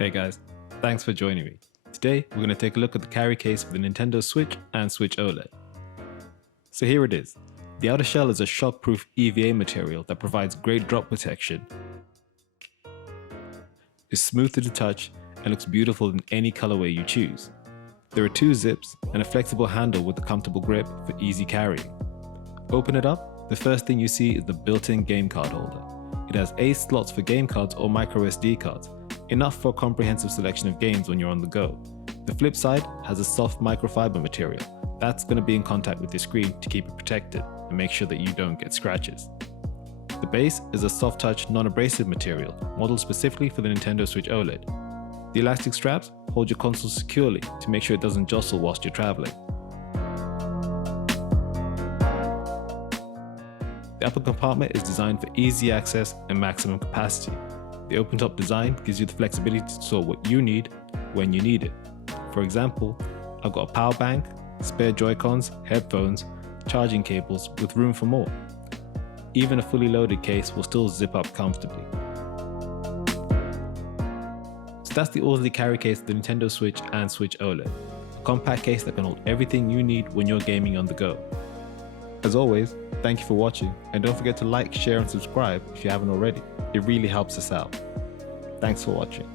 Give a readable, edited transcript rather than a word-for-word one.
Hey guys, thanks for joining me. Today we're going to take a look at the carry case for the Nintendo Switch and Switch OLED. So here it is. The outer shell is a shock-proof EVA material that provides great drop protection, is smooth to the touch, and looks beautiful in any colorway you choose. There are 2 zips and a flexible handle with a comfortable grip for easy carrying. Open it up, the first thing you see is the built-in game card holder. It has 8 slots for game cards or micro SD cards, enough for a comprehensive selection of games when you're on the go. The flip side has a soft microfiber material that's going to be in contact with your screen to keep it protected and make sure that you don't get scratches. The base is a soft touch non-abrasive material modeled specifically for the Nintendo Switch OLED. The elastic straps hold your console securely to make sure it doesn't jostle whilst you're traveling. The upper compartment is designed for easy access and maximum capacity. The open-top design gives you the flexibility to store what you need when you need it. For example, I've got a power bank, spare Joy-Cons, headphones, charging cables with room for more. Even a fully loaded case will still zip up comfortably. So that's the Orzly carry case for the Nintendo Switch and Switch OLED. A compact case that can hold everything you need when you're gaming on the go. As always, thank you for watching, and don't forget to like, share and subscribe if you haven't already. It really helps us out. Thanks for watching.